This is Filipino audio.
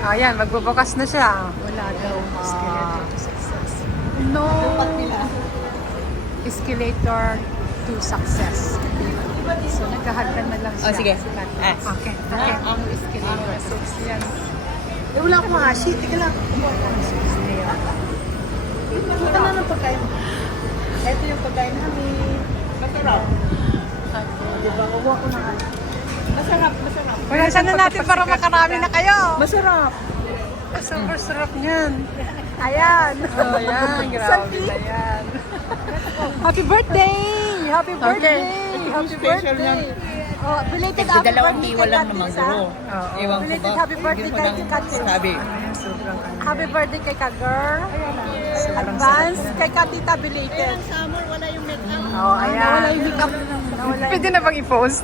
Ayan, magbubukas na siya. Wala daw escalator to success. No! Escalator to success. So, naghahagdan na lang siya. Oh, sige. Ah. Okay. Okay. Ang escalator. So, yan. Wala akong mga sheet. Tika lang. Ito na ng pagkain. Ito yung pagkain namin. Masarap. Diba? Kuha ko na. Masarap. Pagkasan na natin para makarami na kayo. Masarap. Super sarap niyan. Ayan. Oh, yan. Grabe na yan. Happy birthday! Happy birthday! Happy birthday! Oh, belated happy Dalawang birthday hiwa kay lang Kat naman Lisa. guro. Ewan ko Belated ba? happy birthday kay Kat Lisa. Sabi. Happy birthday kay Kagir. Advance kay Katita belated. Summer, wala yung make-up. Oh, ayan. Nawala yung makeup. Pwede na bang i-post?